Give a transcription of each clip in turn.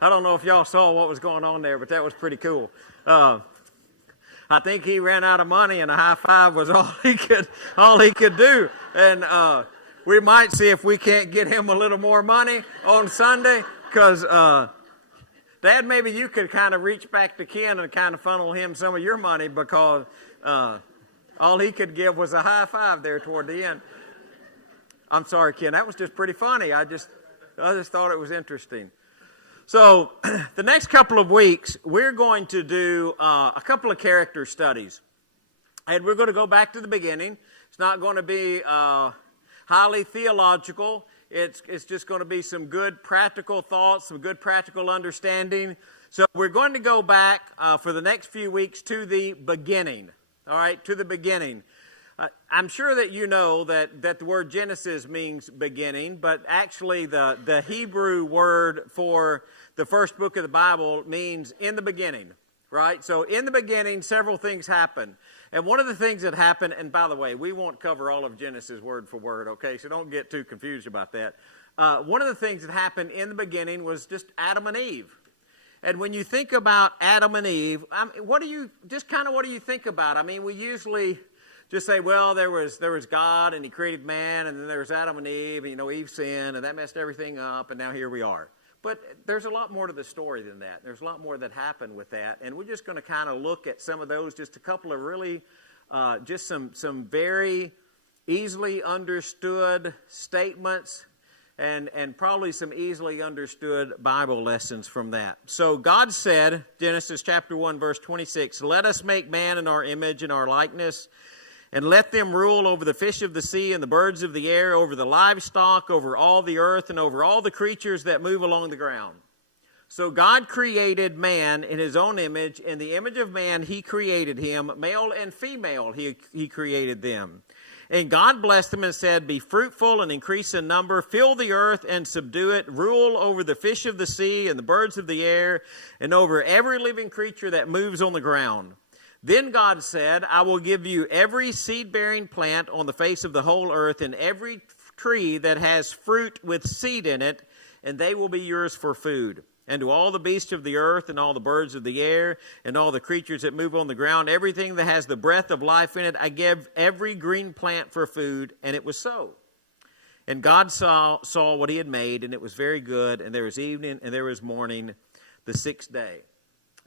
I don't know if y'all saw what was going on there, but that was pretty cool. I think he ran out of money, and a high five was all he could do. And we might see if we can't get him a little more money on Sunday, because Dad, maybe you could kind of reach back to Ken and kind of funnel him some of your money, because all he could give was a high five there toward the end. I'm sorry, Ken. That was just pretty funny. I just thought it was interesting. So the next couple of weeks, we're going to do a couple of character studies. And we're going to go back to the beginning. It's not going to be highly theological. It's just going to be some good practical thoughts, some good practical understanding. So we're going to go back for the next few weeks to the beginning. All right, to the beginning. I'm sure that you know that the word Genesis means beginning, but actually the Hebrew word for the first book of the Bible means in the beginning, right? So in the beginning, several things happen. And one of the things that happened, and by the way, we won't cover all of Genesis word for word, okay? So don't get too confused about that. One of the things that happened in the beginning was just Adam and Eve. And when you think about Adam and Eve, what do you think about? I mean, we usually just say, well, there was God, and he created man, and then there was Adam and Eve, and Eve sinned, and that messed everything up, and now here we are. But there's a lot more to the story than that. There's a lot more that happened with that, and we're just going to kind of look at some of those, just a couple of really, just some very easily understood statements, and probably some easily understood Bible lessons from that. So God said, Genesis chapter 1, verse 26, "Let us make man in our image and our likeness, and let them rule over the fish of the sea and the birds of the air, over the livestock, over all the earth, and over all the creatures that move along the ground." So God created man in his own image. In the image of man, he created him. Male and female, he created them. And God blessed them and said, "Be fruitful and increase in number, fill the earth and subdue it, rule over the fish of the sea and the birds of the air, and over every living creature that moves on the ground." Then God said, "I will give you every seed-bearing plant on the face of the whole earth, and every tree that has fruit with seed in it, and they will be yours for food. And to all the beasts of the earth, and all the birds of the air, and all the creatures that move on the ground, everything that has the breath of life in it, I give every green plant for food." And it was so. And God saw what he had made, and it was very good. And there was evening, and there was morning, the sixth day.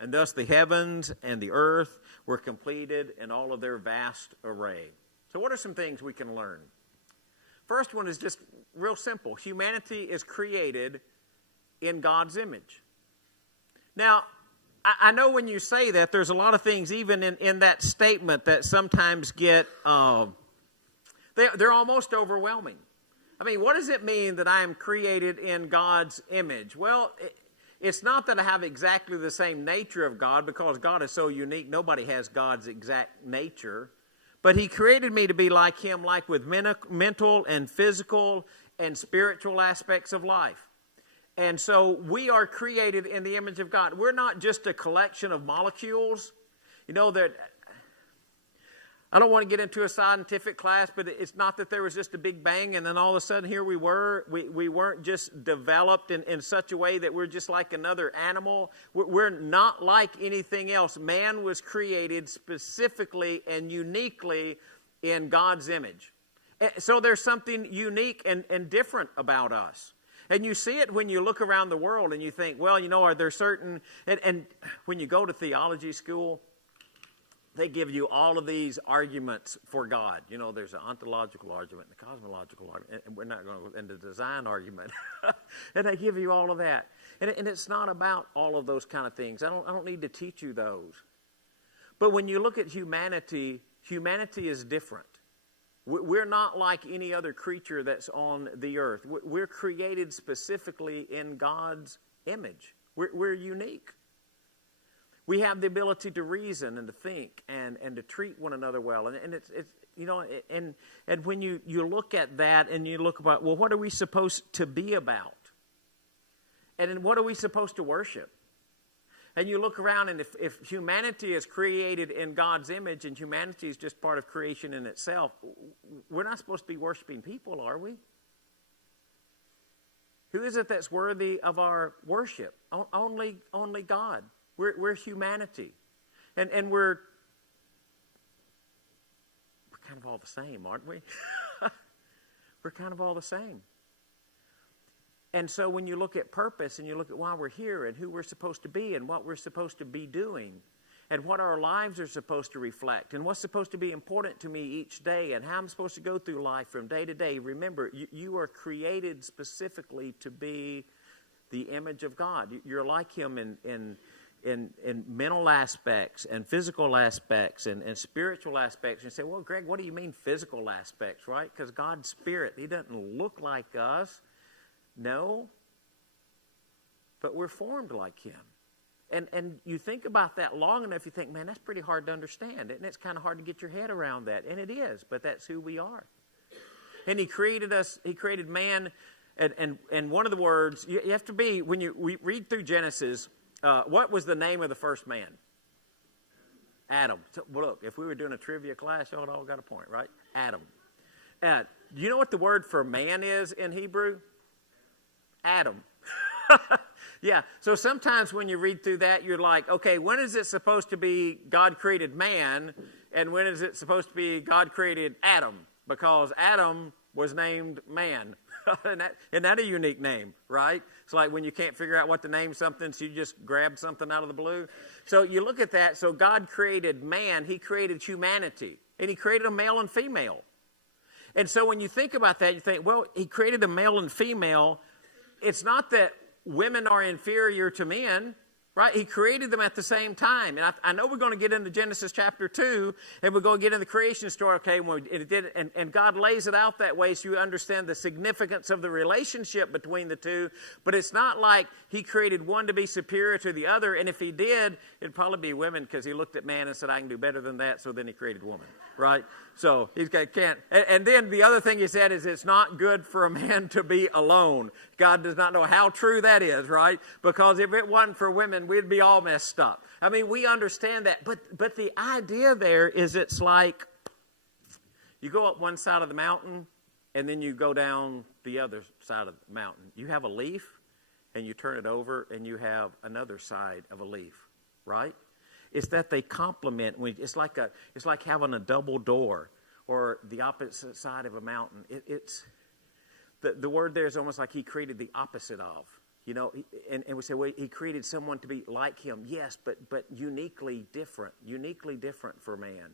And thus the heavens and the earth were completed in all of their vast array. So what are some things we can learn? First one is just real simple. Humanity is created in God's image. Now, I know when you say that, there's a lot of things even in that statement that sometimes get, they're almost overwhelming. I mean, what does it mean that I am created in God's image? Well, it's not that I have exactly the same nature of God, because God is so unique. Nobody has God's exact nature. But he created me to be like him, like with mental and physical and spiritual aspects of life. And so we are created in the image of God. We're not just a collection of molecules. That I don't want to get into a scientific class, but it's not that there was just a big bang and then all of a sudden here we were. We weren't just developed in such a way that we're just like another animal. We're not like anything else. Man was created specifically and uniquely in God's image. So there's something unique and different about us. And you see it when you look around the world and you think, well, are there certain, and when you go to theology school, they give you all of these arguments for God. There's an ontological argument and a cosmological argument, and we're not going to go into the design argument. And they give you all of that. And it's not about all of those kind of things. I don't need to teach you those. But when you look at humanity, humanity is different. We're not like any other creature that's on the earth. We're created specifically in God's image. We're unique. We have the ability to reason and to think and to treat one another well. And it's and when you look at that and you look about, well, what are we supposed to be about? And then what are we supposed to worship? And you look around, and if humanity is created in God's image and humanity is just part of creation in itself, we're not supposed to be worshiping people, are we? Who is it that's worthy of our worship? Only God. We're humanity. And we're kind of all the same, aren't we? We're kind of all the same. And so when you look at purpose and you look at why we're here and who we're supposed to be and what we're supposed to be doing and what our lives are supposed to reflect and what's supposed to be important to me each day and how I'm supposed to go through life from day to day, remember, you are created specifically to be the image of God. You're like Him in mental aspects and physical aspects and spiritual aspects. And you say, well, Greg, what do you mean physical aspects, right? Because God's spirit, He doesn't look like us. No, but we're formed like Him. And you think about that long enough, you think, man, that's pretty hard to understand. And it's kind of hard to get your head around that. And it is, but that's who we are. And He created us, He created man. And one of the words, you have to be, when we read through Genesis, what was the name of the first man? Adam. So, well, look, if we were doing a trivia class, y'all all got a point, right? Adam. Do you know what the word for man is in Hebrew? Adam. Yeah, so sometimes when you read through that, you're like, okay, when is it supposed to be God created man, and when is it supposed to be God created Adam? Because Adam was named man. Isn't that a unique name, right? It's like when you can't figure out what to name something, so you just grab something out of the blue. So you look at that, so God created man, He created humanity, and He created a male and female. And so when you think about that, you think, well, He created a male and female. It's not that women are inferior to men, right? He created them at the same time. And I know we're going to get into Genesis chapter 2, and we're going to get into the creation story, okay? And God lays it out that way so you understand the significance of the relationship between the two. But it's not like He created one to be superior to the other. And if He did, it'd probably be women, because He looked at man and said, I can do better than that. So then He created woman, right? So He can't. And then the other thing He said is it's not good for a man to be alone. God does not know how true that is, right? Because if it wasn't for women, we'd be all messed up. I mean, we understand that. But the idea there is it's like you go up one side of the mountain and then you go down the other side of the mountain. You have a leaf and you turn it over and you have another side of a leaf, right? It's that they complement. It's like having a double door or the opposite side of a mountain. It's the word there is almost like He created the opposite of. You know, and we say, well, He created someone to be like Him. Yes, but uniquely different for man.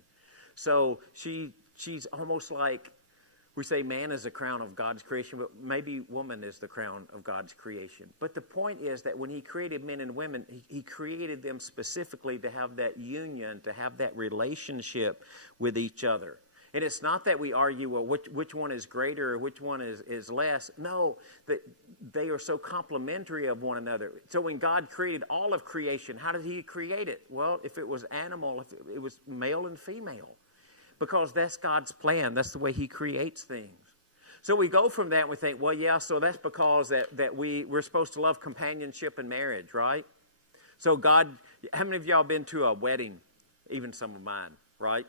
So she's almost like, we say man is the crown of God's creation, but maybe woman is the crown of God's creation. But the point is that when He created men and women, He created them specifically to have that union, to have that relationship with each other. And it's not that we argue, well, which one is greater or which one is less. No, that they are so complementary of one another. So when God created all of creation, how did He create it? Well, if it was animal, if it was male and female. Because that's God's plan. That's the way He creates things. So we go from that and we think, well, yeah, so that's because that we're supposed to love companionship and marriage, right? So God, how many of y'all been to a wedding? Even some of mine, right?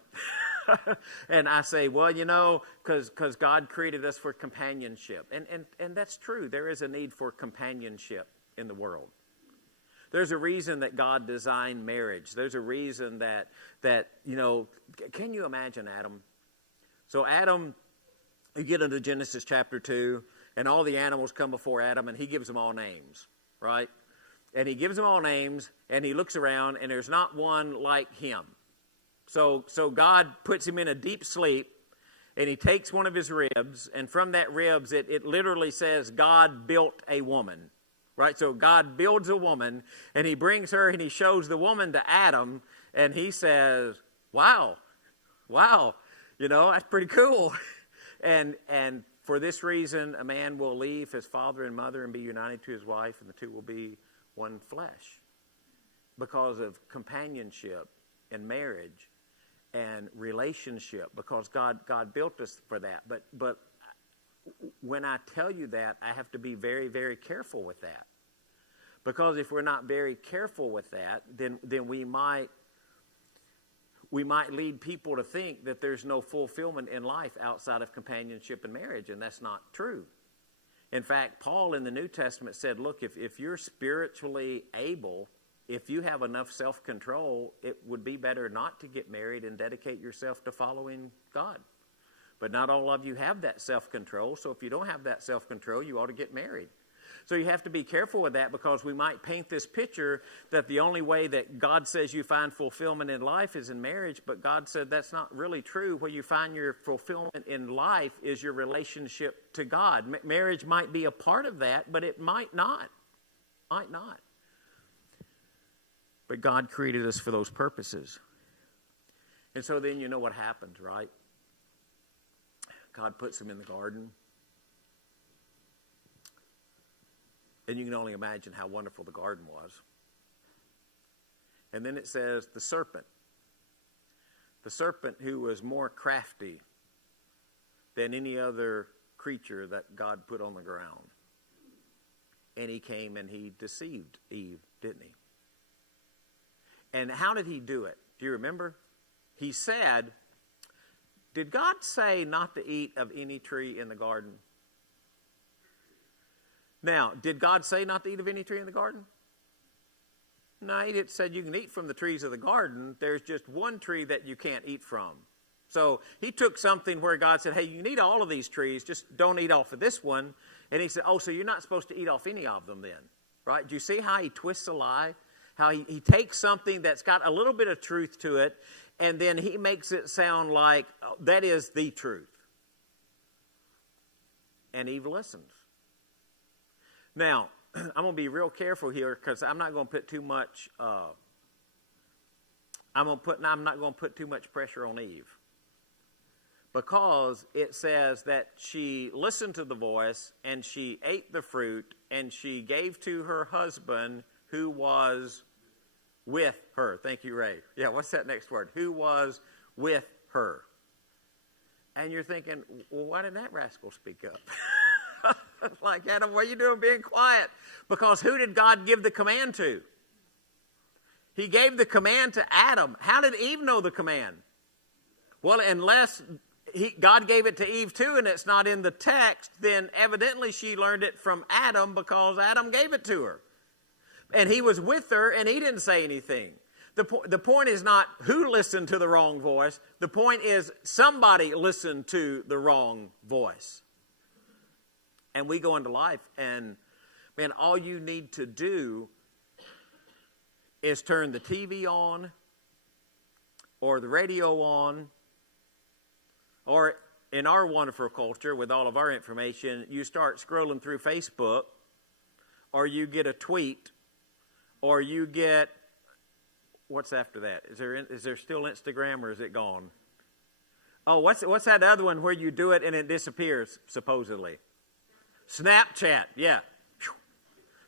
And I say, well, you know, because God created us for companionship. And that's true. There is a need for companionship in the world. There's a reason that God designed marriage. There's a reason that you know, can you imagine Adam? So Adam, you get into Genesis chapter 2, and all the animals come before Adam, and he gives them all names, right? And he gives them all names, and he looks around, and there's not one like him. So God puts him in a deep sleep, and He takes one of his ribs, and from that ribs, it literally says God built a woman. Right, so God builds a woman, and He brings her, and He shows the woman to Adam, and He says, wow, you know, that's pretty cool. And for this reason, a man will leave his father and mother and be united to his wife, and the two will be one flesh. Because of companionship and marriage and relationship, because God built us for that. But when I tell you that, I have to be very, very careful with that. Because if we're not very careful with that, then we might lead people to think that there's no fulfillment in life outside of companionship and marriage, and that's not true. In fact, Paul in the New Testament said, look, if you're spiritually able, if you have enough self-control, it would be better not to get married and dedicate yourself to following God. But not all of you have that self-control, so if you don't have that self-control, you ought to get married. So you have to be careful with that, because we might paint this picture that the only way that God says you find fulfillment in life is in marriage, but God said that's not really true. Where you find your fulfillment in life is your relationship to God. Marriage might be a part of that, but it might not. Might not. But God created us for those purposes. And so then you know what happens, right? God puts them in the garden. And you can only imagine how wonderful the garden was. And then it says the serpent who was more crafty than any other creature that God put on the ground. And he came and he deceived Eve, didn't he? And how did he do it? Do you remember? He said, did God say not to eat of any tree in the garden? Now, did God say not to eat of any tree in the garden? No, he said you can eat from the trees of the garden. There's just one tree that you can't eat from. So he took something where God said, hey, you can eat all of these trees, just don't eat off of this one. And he said, oh, so you're not supposed to eat off any of them then, right? Do you see how he twists a lie? How he takes something that's got a little bit of truth to it, and then he makes it sound like that is the truth. And Eve listens. Now, I'm going to be real careful here, because I'm not going to put too much. I'm not going to put too much pressure on Eve, because it says that she listened to the voice and she ate the fruit and she gave to her husband who was with her. Thank you, Ray. Yeah, what's that next word? Who was with her. And you're thinking, well, why didn't that rascal speak up? Like, Adam, what are you doing being quiet? Because who did God give the command to? He gave the command to Adam. How did Eve know the command? Well, unless God gave it to Eve too, and it's not in the text, then evidently she learned it from Adam, because Adam gave it to her. And he was with her, and he didn't say anything. The point is not who listened to the wrong voice. The point is somebody listened to the wrong voice. And we go into life, and, man, all you need to do is turn the TV on or the radio on, or in our wonderful culture with all of our information, you start scrolling through Facebook, or you get a tweet, or you get, what's after that? Is there still Instagram, or is it gone? Oh, what's that other one where you do it and it disappears, supposedly? Snapchat, yeah.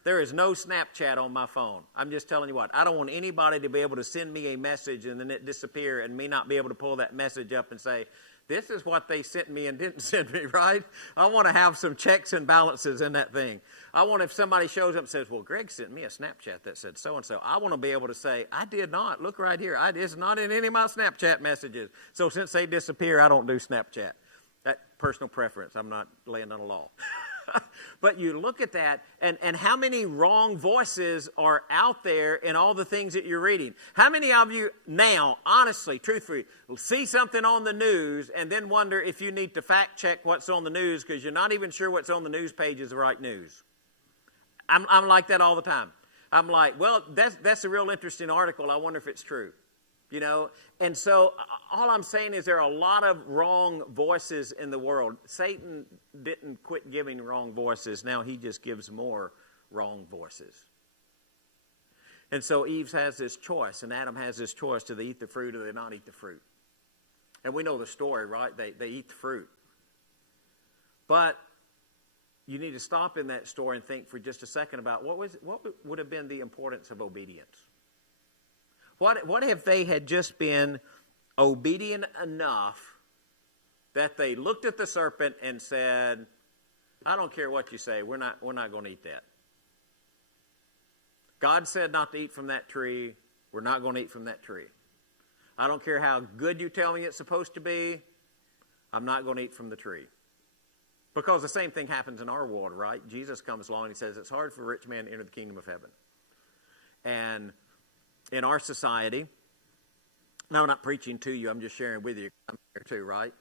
There is no Snapchat on my phone. I'm just telling you what. I don't want anybody to be able to send me a message and then it disappear and me not be able to pull that message up and say, this is what they sent me and didn't send me, right? I want to have some checks and balances in that thing. I want, if somebody shows up and says, well, Greg sent me a Snapchat that said so-and-so, I want to be able to say, I did not. Look right here. It's not in any of my Snapchat messages. So since they disappear, I don't do Snapchat. That personal preference. I'm not laying on a law. But you look at that, and how many wrong voices are out there in all the things that you're reading? How many of you now, honestly, truthfully, see something on the news and then wonder if you need to fact check what's on the news because you're not even sure what's on the news page is the right news? I'm like that all the time. I'm like, well, that's a real interesting article. I wonder if it's true. You know, and so all I'm saying is there are a lot of wrong voices in the world. Satan didn't quit giving wrong voices. Now he just gives more wrong voices. And so Eve has this choice, and Adam has this choice: do they eat the fruit or do they not eat the fruit? And we know the story, right? They eat the fruit. But you need to stop in that story and think for just a second about what would have been the importance of obedience. What if they had just been obedient enough that they looked at the serpent and said, I don't care what you say, we're not going to eat that. God said not to eat from that tree, we're not going to eat from that tree. I don't care how good you tell me it's supposed to be, I'm not going to eat from the tree. Because the same thing happens in our world, right? Jesus comes along and he says it's hard for a rich man to enter the kingdom of heaven. And in our society, now I'm not preaching to you, I'm just sharing with you. I'm here too, right?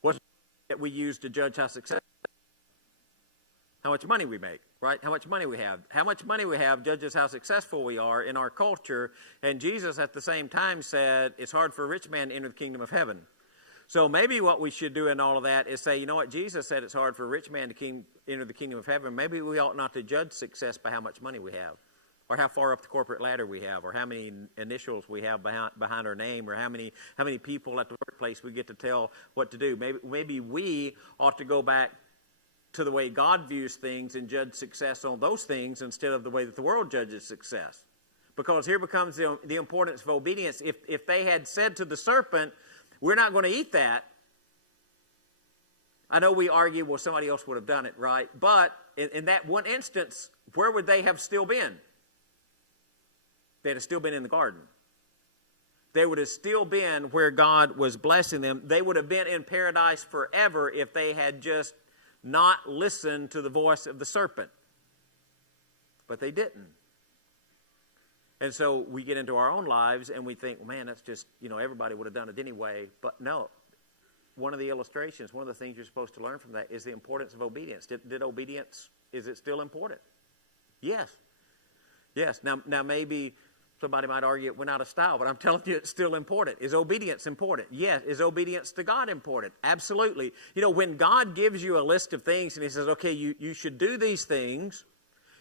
What's that we use to judge how successful? How much money we make, right? How much money we have. How much money we have judges how successful we are in our culture. And Jesus at the same time said it's hard for a rich man to enter the kingdom of heaven. So maybe what we should do in all of that is say, you know what, Jesus said it's hard for a rich man to enter the kingdom of heaven. Maybe we ought not to judge success by how much money we have, or how far up the corporate ladder we have, or how many initials we have behind our name, or how many people at the workplace we get to tell what to do. Maybe we ought to go back to the way God views things and judge success on those things instead of the way that the world judges success. Because here becomes the importance of obedience. If they had said to the serpent, we're not going to eat that, I know we argue, well, somebody else would have done it, right? But in that one instance, where would they have still been? They'd have still been in the garden. They would have still been where God was blessing them. They would have been in paradise forever if they had just not listen to the voice of the serpent. But they didn't. And so we get into our own lives and we think, man, that's just, everybody would have done it anyway. But no, one of the illustrations, one of the things you're supposed to learn from that is the importance of obedience. Did obedience, is it still important? Yes. Yes. Now maybe somebody might argue it went out of style, but I'm telling you it's still important. Is obedience important? Yes. Is obedience to God important? Absolutely. When God gives you a list of things and he says, okay, you should do these things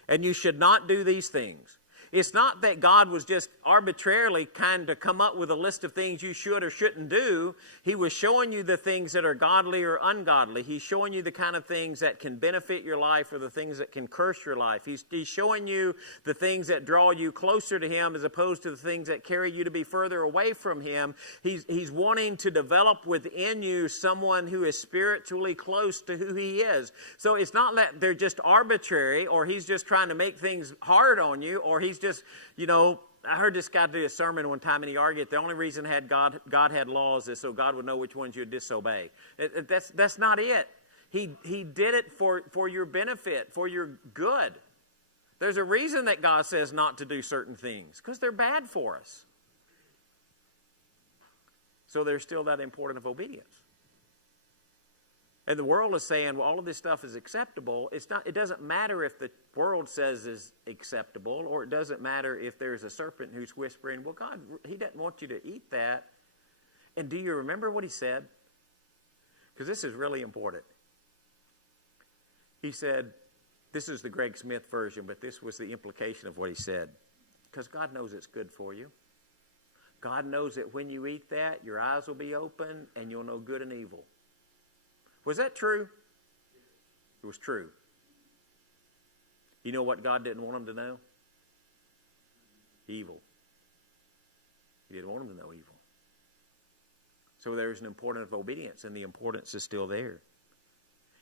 and you should not do these things. It's not that God was just arbitrarily kind of come up with a list of things you should or shouldn't do. He was showing you the things that are godly or ungodly. He's showing you the kind of things that can benefit your life or the things that can curse your life. He's showing you the things that draw you closer to Him as opposed to the things that carry you to be further away from Him. He's wanting to develop within you someone who is spiritually close to who He is. So it's not that they're just arbitrary or He's just trying to make things hard on you or He's just, I heard this guy do a sermon one time and he argued the only reason God had laws is so God would know which ones you'd disobey. That's not it. He did it for your benefit, for your good. There's a reason that God says not to do certain things, because they're bad for us. So there's still that importance of obedience. And the world is saying, well, all of this stuff is acceptable. It doesn't matter if the world says is acceptable, or it doesn't matter if there's a serpent who's whispering, well, God, He doesn't want you to eat that. And do you remember what He said? Because this is really important. He said, this is the Greg Smith version, but this was the implication of what He said. Because God knows it's good for you. God knows that when you eat that, your eyes will be open and you'll know good and evil. Was that true? It was true. You know what God didn't want them to know? Evil. He didn't want them to know evil. So there's an importance of obedience, and the importance is still there.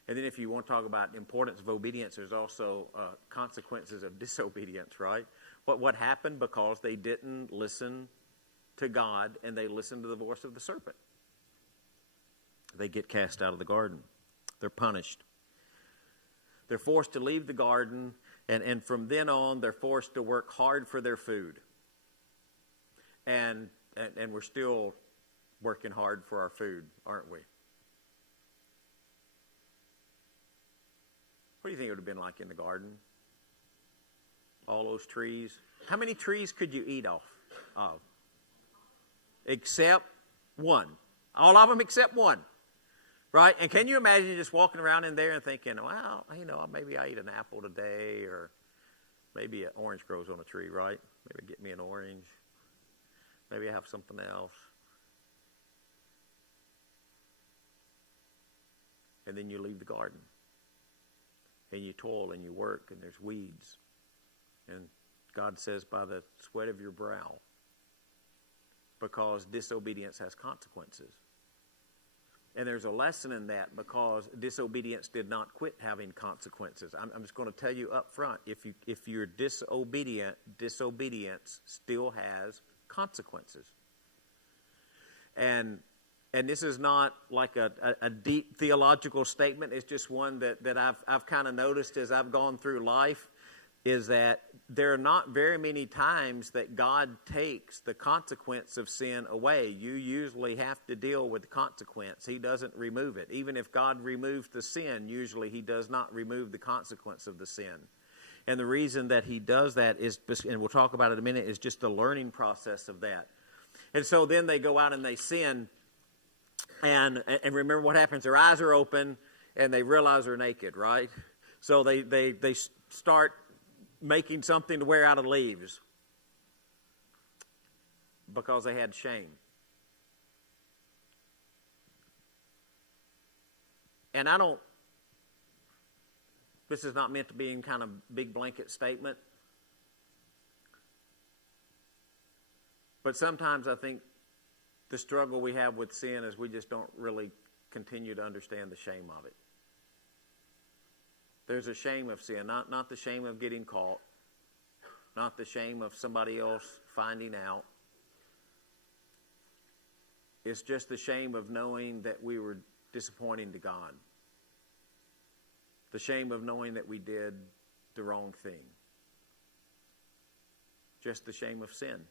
And then if you want to talk about importance of obedience, there's also consequences of disobedience, right? What happened because they didn't listen to God and they listened to the voice of the serpent? They get cast out of the garden. They're punished. They're forced to leave the garden, and from then on, they're forced to work hard for their food. And we're still working hard for our food, aren't we? What do you think it would have been like in the garden? All those trees. How many trees could you eat off of? Except one. All of them except one. Right? And can you imagine just walking around in there and thinking, well, maybe I eat an apple today, or maybe an orange grows on a tree, right? Maybe get me an orange. Maybe I have something else. And then you leave the garden. And you toil and you work and there's weeds. And God says, by the sweat of your brow. Because disobedience has consequences. And there's a lesson in that, because disobedience did not quit having consequences. I'm just going to tell you up front, if you're disobedient, disobedience still has consequences. And and this is not like a deep theological statement. It's just one that I've kind of noticed as I've gone through life, is that there are not very many times that God takes the consequence of sin away. You usually have to deal with the consequence. He doesn't remove it. Even if God removes the sin, usually he does not remove the consequence of the sin. And the reason that he does that is, and we'll talk about it in a minute, is just the learning process of that. And so then they go out and they sin, and remember what happens. Their eyes are open, and they realize they're naked, right? So they start making something to wear out of leaves because they had shame. And this is not meant to be in kind of big blanket statement, but sometimes I think the struggle we have with sin is we just don't really continue to understand the shame of it. There's a shame of sin, not the shame of getting caught, not the shame of somebody else finding out. It's just the shame of knowing that we were disappointing to God. The shame of knowing that we did the wrong thing. Just the shame of sin.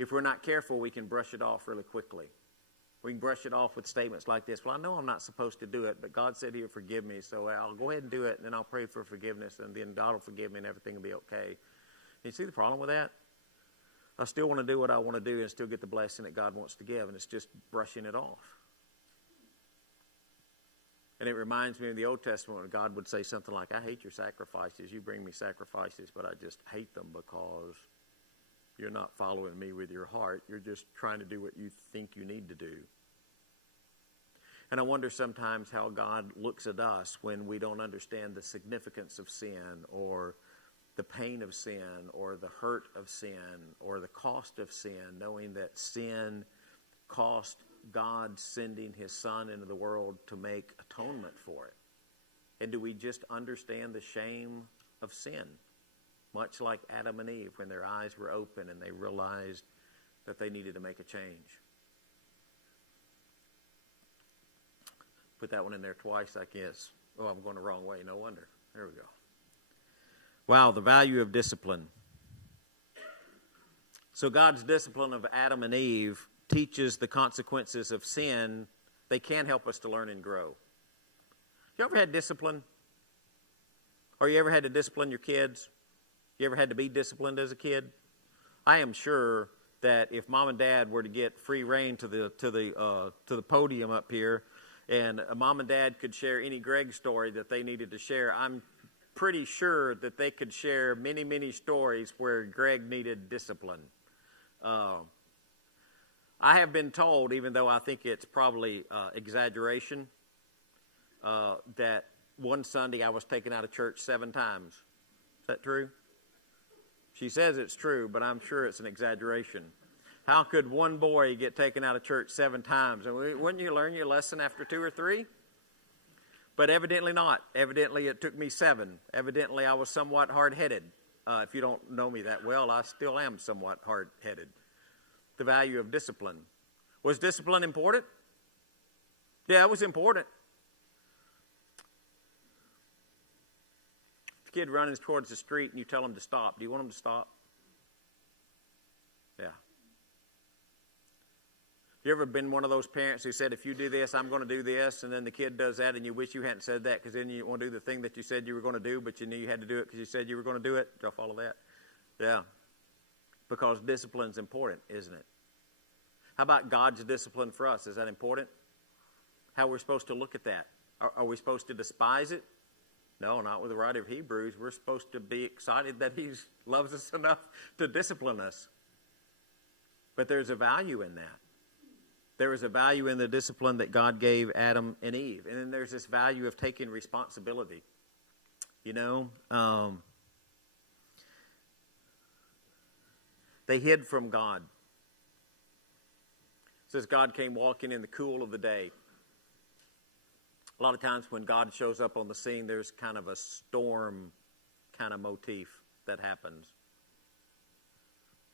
If we're not careful, we can brush it off really quickly. We can brush it off with statements like this. Well, I know I'm not supposed to do it, but God said he'll forgive me, so I'll go ahead and do it, and then I'll pray for forgiveness, and then God will forgive me, and everything will be okay. You see the problem with that? I still want to do what I want to do and still get the blessing that God wants to give, and it's just brushing it off. And it reminds me of the Old Testament when God would say something like, I hate your sacrifices. You bring me sacrifices, but I just hate them because you're not following me with your heart. You're just trying to do what you think you need to do. And I wonder sometimes how God looks at us when we don't understand the significance of sin, or the pain of sin, or the hurt of sin, or the cost of sin, knowing that sin cost God sending his Son into the world to make atonement for it. And do we just understand the shame of sin? Much like Adam and Eve, when their eyes were open and they realized that they needed to make a change. Put that one in there twice, I guess. Oh, I'm going the wrong way. No wonder. There we go. Wow, the value of discipline. So God's discipline of Adam and Eve teaches the consequences of sin. They can help us to learn and grow. You ever had discipline? Or you ever had to discipline your kids? You ever had to be disciplined as a kid? I am sure that if Mom and Dad were to get free reign to the podium up here, and Mom and Dad could share any Greg story that they needed to share, I'm pretty sure that they could share many, many stories where Greg needed discipline. I have been told, even though I think it's probably exaggeration, that one Sunday I was taken out of church 7 times. Is that true? She says it's true, but I'm sure it's an exaggeration. How could one boy get taken out of church 7 times? Wouldn't you learn your lesson after 2 or 3? But evidently not. Evidently it took me 7. Evidently I was somewhat hard-headed. If you don't know me that well, I still am somewhat hard-headed. The value of discipline. Was discipline important? Yeah, it was important. If a kid runs towards the street and you tell him to stop, do you want him to stop? Yeah. You ever been one of those parents who said, if you do this, I'm going to do this, and then the kid does that, and you wish you hadn't said that because then you want to do the thing that you said you were going to do, but you knew you had to do it because you said you were going to do it? Do y'all follow that? Yeah. Because discipline's important, isn't it? How about God's discipline for us? Is that important? How we're supposed to look at that? Are we supposed to despise it? No, not with the writer of Hebrews. We're supposed to be excited that he loves us enough to discipline us. But there's a value in that. There is a value in the discipline that God gave Adam and Eve. And then there's this value of taking responsibility. You know, they hid from God. It says God came walking in the cool of the day. A lot of times when God shows up on the scene, there's kind of a storm kind of motif that happens.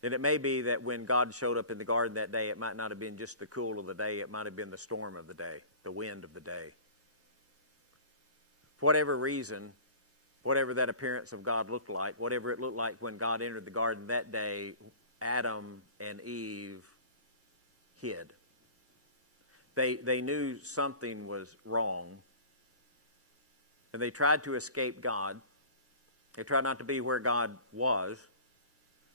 And it may be that when God showed up in the garden that day, it might not have been just the cool of the day. It might have been the storm of the day, the wind of the day. For whatever reason, whatever that appearance of God looked like, whatever it looked like when God entered the garden that day, Adam and Eve hid. They knew something was wrong, and they tried to escape God. They tried not to be where God was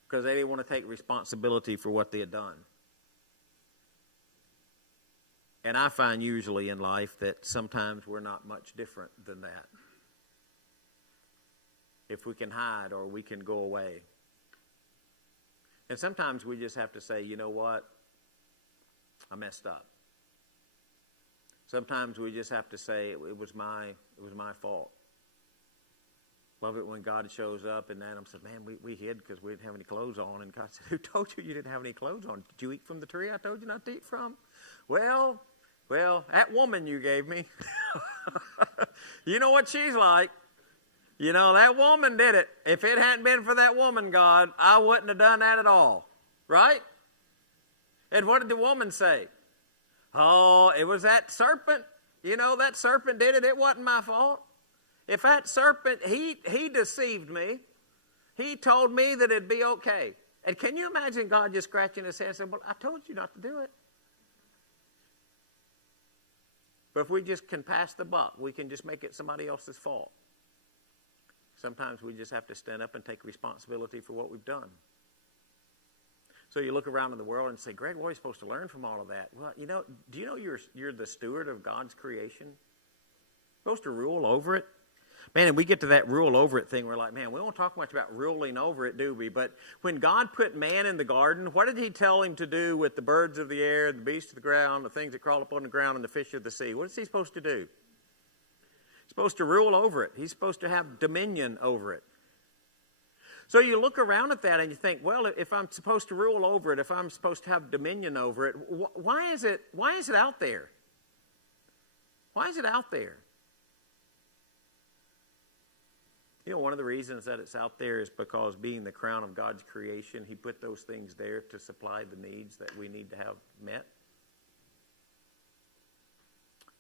because they didn't want to take responsibility for what they had done. And I find usually in life that sometimes we're not much different than that. If we can hide or we can go away. And sometimes we just have to say, you know what? I messed up. Sometimes we just have to say it was my fault. Love it when God shows up and Adam said, man, we hid because we didn't have any clothes on. And God said, who told you you didn't have any clothes on? Did you eat from the tree I told you not to eat from? Well, that woman you gave me, you know what she's like. You know, that woman did it. If it hadn't been for that woman, God, I wouldn't have done that at all. Right? And what did the woman say? Oh, it was that serpent. You know, that serpent did it. It wasn't my fault. If that serpent, he deceived me. He told me that it'd be okay. And can you imagine God just scratching his head and saying, well, I told you not to do it. But if we just can pass the buck, we can just make it somebody else's fault. Sometimes we just have to stand up and take responsibility for what we've done. So you look around in the world and say, Greg, what are you supposed to learn from all of that? Well, you know, do you know you're the steward of God's creation? You're supposed to rule over it. Man, and we get to that rule over it thing, we're like, man, we don't talk much about ruling over it, do we? But when God put man in the garden, what did he tell him to do with the birds of the air, the beasts of the ground, the things that crawl up on the ground, and the fish of the sea? What is he supposed to do? He's supposed to rule over it. He's supposed to have dominion over it. So you look around at that and you think, well, if I'm supposed to rule over it, if I'm supposed to have dominion over it, why is it out there? Why is it out there? You know, one of the reasons that it's out there is because being the crown of God's creation, he put those things there to supply the needs that we need to have met.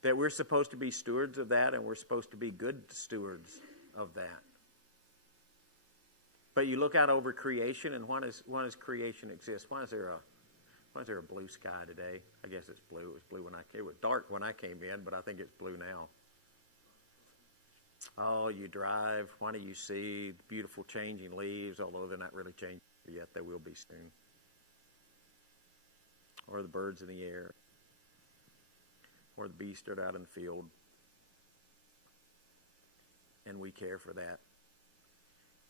That we're supposed to be stewards of that, and we're supposed to be good stewards of that. But you look out over creation, and why does creation exist? Why is there a blue sky today? I guess it's blue. It was blue it was dark when I came in, but I think it's blue now. Oh, you drive. Why do you see the beautiful changing leaves? Although they're not really changing yet, they will be soon. Or the birds in the air. Or the beasts that are out in the field. And we care for that.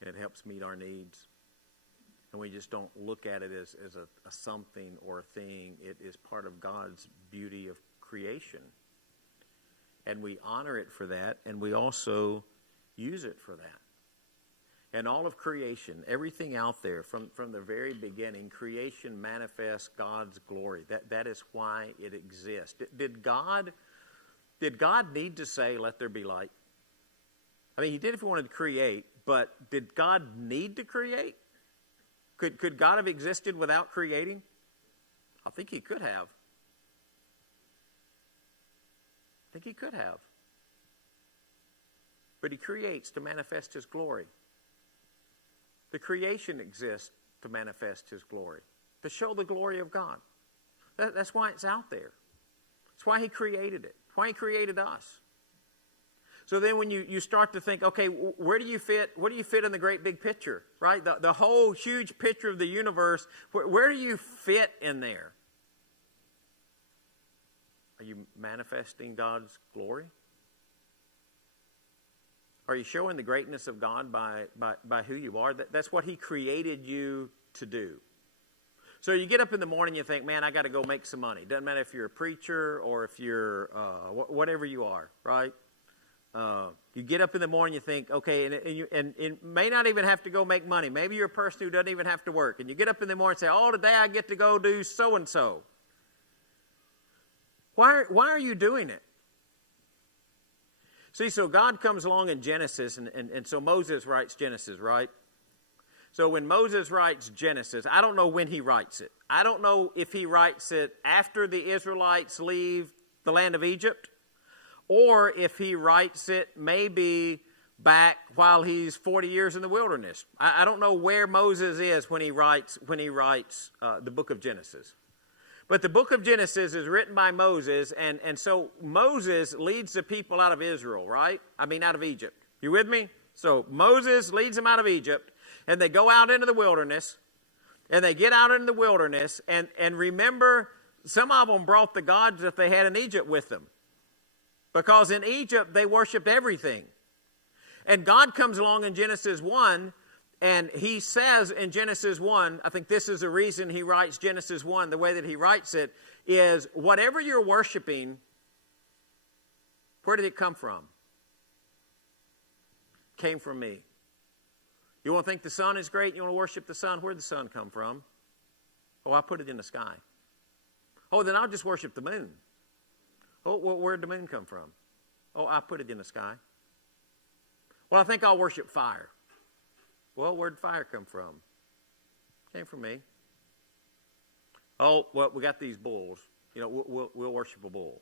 And it helps meet our needs. And we just don't look at it as a something or a thing. It is part of God's beauty of creation. And we honor it for that, and we also use it for that. And all of creation, everything out there, from the very beginning, creation manifests God's glory. That is why it exists. Did God need to say, let there be light? I mean, he did if he wanted to create, but did God need to create? Could God have existed without creating? I think he could have. I think he could have. But he creates to manifest his glory. The creation exists to manifest his glory, to show the glory of God. That's why it's out there. That's why he created it. That's why he created us. So then when you start to think, okay, where do you fit? What do you fit in the great big picture, right? The whole huge picture of the universe, where do you fit in there? Are you manifesting God's glory? Are you showing the greatness of God by who you are? That's what he created you to do. So you get up in the morning, you think, man, I got to go make some money. Doesn't matter if you're a preacher or if you're whatever you are, right? You get up in the morning, you think, okay, and you may not even have to go make money. Maybe you're a person who doesn't even have to work. And you get up in the morning and say, oh, today I get to go do so-and-so. Why are you doing it? See, so God comes along in Genesis, and so Moses writes Genesis, right? So when Moses writes Genesis, I don't know when he writes it. I don't know if he writes it after the Israelites leave the land of Egypt, or if he writes it maybe back while he's 40 years in the wilderness. I don't know where Moses is when he writes the book of Genesis. But the book of Genesis is written by Moses, and so Moses leads the people out of Israel, right? Out of Egypt. You with me? So Moses leads them out of Egypt, and they go out into the wilderness, and they get out into the wilderness, and remember, some of them brought the gods that they had in Egypt with them. Because in Egypt, they worshiped everything. And God comes along in Genesis 1, and he says in Genesis 1, I think this is the reason he writes Genesis 1, the way that he writes it, is whatever you're worshiping, where did it come from? Came from me. You want to think the sun is great? You want to worship the sun? Where did the sun come from? Oh, I put it in the sky. Oh, then I'll just worship the moon. Oh, well, where did the moon come from? Oh, I put it in the sky. Well, I think I'll worship fire. Well, where did fire come from? Came from me. Oh, well, we got these bulls. We'll worship a bull.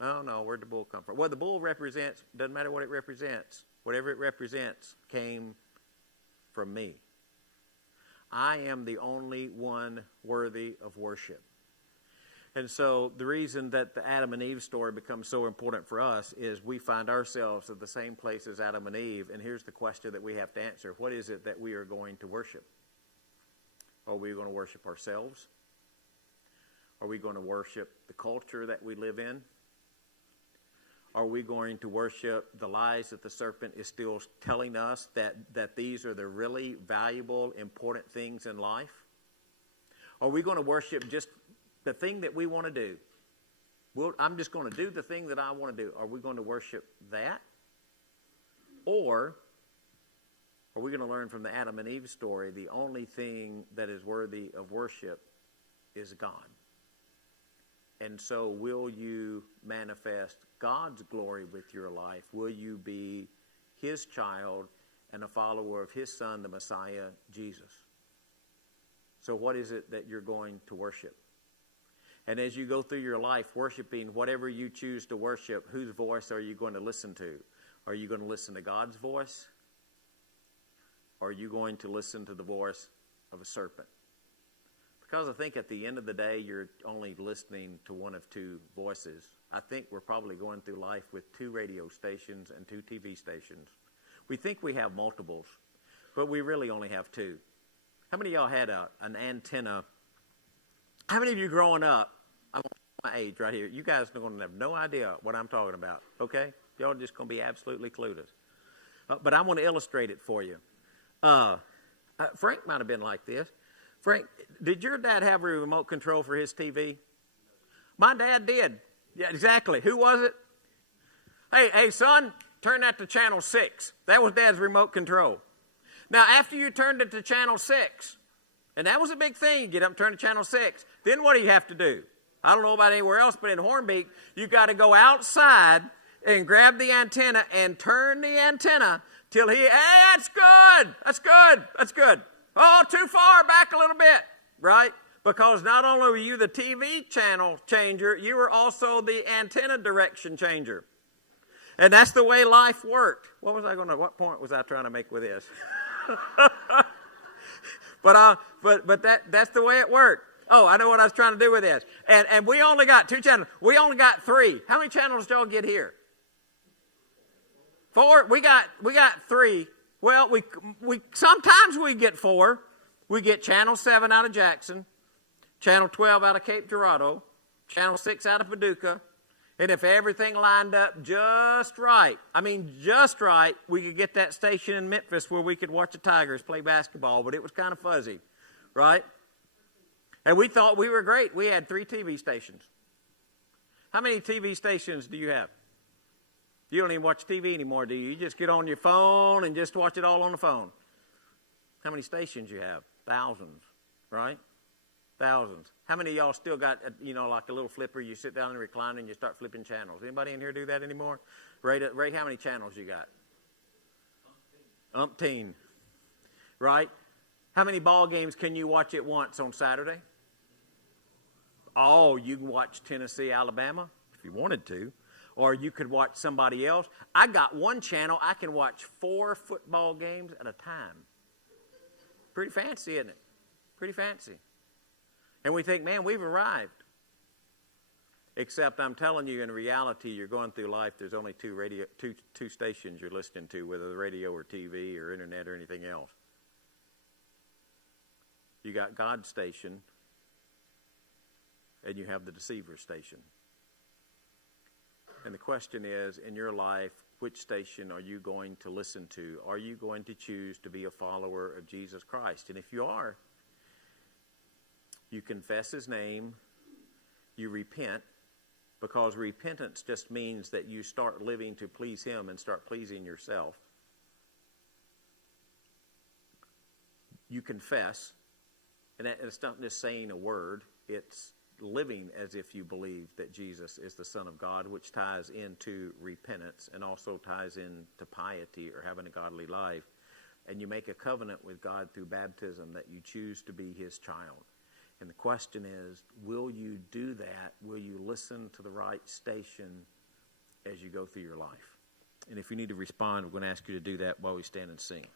Oh, no, where did the bull come from? Well, the bull represents, doesn't matter what it represents. Whatever it represents came from me. I am the only one worthy of worship. And so the reason that the Adam and Eve story becomes so important for us is we find ourselves at the same place as Adam and Eve. And here's the question that we have to answer. What is it that we are going to worship? Are we going to worship ourselves? Are we going to worship the culture that we live in? Are we going to worship the lies that the serpent is still telling us that these are the really valuable, important things in life? Are we going to worship just the thing that we want to do? I'm just going to do the thing that I want to do. Are we going to worship that? Or are we going to learn from the Adam and Eve story, the only thing that is worthy of worship is God? And so will you manifest God's glory with your life? Will you be his child and a follower of his son, the Messiah, Jesus? So what is it that you're going to worship? And as you go through your life worshiping whatever you choose to worship, whose voice are you going to listen to? Are you going to listen to God's voice? Or are you going to listen to the voice of a serpent? Because I think at the end of the day, you're only listening to one of two voices. I think we're probably going through life with 2 radio stations and 2 TV stations. We think we have multiples, but we really only have 2. How many of y'all had an antenna? How many of you growing up, I'm my age right here, you guys are going to have no idea what I'm talking about, okay? Y'all are just going to be absolutely clueless. But I want to illustrate it for you. Frank might have been like this. Frank, did your dad have a remote control for his TV? My dad did. Yeah, exactly. Who was it? Hey, son, turn that to channel 6. That was Dad's remote control. Now, after you turned it to channel 6, and that was a big thing, you get up and turn to channel 6, then what do you have to do? I don't know about anywhere else, but in Hornbeak, you've got to go outside and grab the antenna and turn the antenna till hey, that's good, that's good, that's good. Oh, too far, back a little bit, right? Because not only were you the TV channel changer, you were also the antenna direction changer. And that's the way life worked. What point was I trying to make with this? But that's the way it worked. Oh, I know what I was trying to do with this. And we only got 2 channels. We only got 3. How many channels did y'all get here? 4? We got 3. Well, we sometimes we get 4. We get channel 7 out of Jackson, channel 12 out of Cape Girardeau, channel 6 out of Paducah. And if everything lined up just right, we could get that station in Memphis where we could watch the Tigers play basketball, but it was kind of fuzzy, right? And we thought we were great. We had 3 TV stations. How many TV stations do you have? You don't even watch TV anymore, do you? You just get on your phone and just watch it all on the phone. How many stations you have? Thousands, right? Thousands. How many of y'all still got, like a little flipper, you sit down and recline and you start flipping channels? Anybody in here do that anymore? Rate how many channels you got? Umpteen. Right? How many ball games can you watch at once on Saturday? Oh, you can watch Tennessee, Alabama if you wanted to. Or you could watch somebody else. I got one channel. I can watch 4 football games at a time. Pretty fancy, isn't it? Pretty fancy. And we think, man, we've arrived. Except I'm telling you, in reality, you're going through life, there's only two stations you're listening to, whether the radio or TV or internet or anything else. You got God's station, and you have the deceiver station. And the question is, in your life, which station are you going to listen to? Are you going to choose to be a follower of Jesus Christ? And if you are, you confess his name, you repent, because repentance just means that you start living to please him and start pleasing yourself. You confess, and it's not just saying a word, it's living as if you believe that Jesus is the Son of God, which ties into repentance and also ties into piety or having a godly life. And you make a covenant with God through baptism that you choose to be his child. And the question is, will you do that? Will you listen to the right station as you go through your life? And if you need to respond, we're going to ask you to do that while we stand and sing.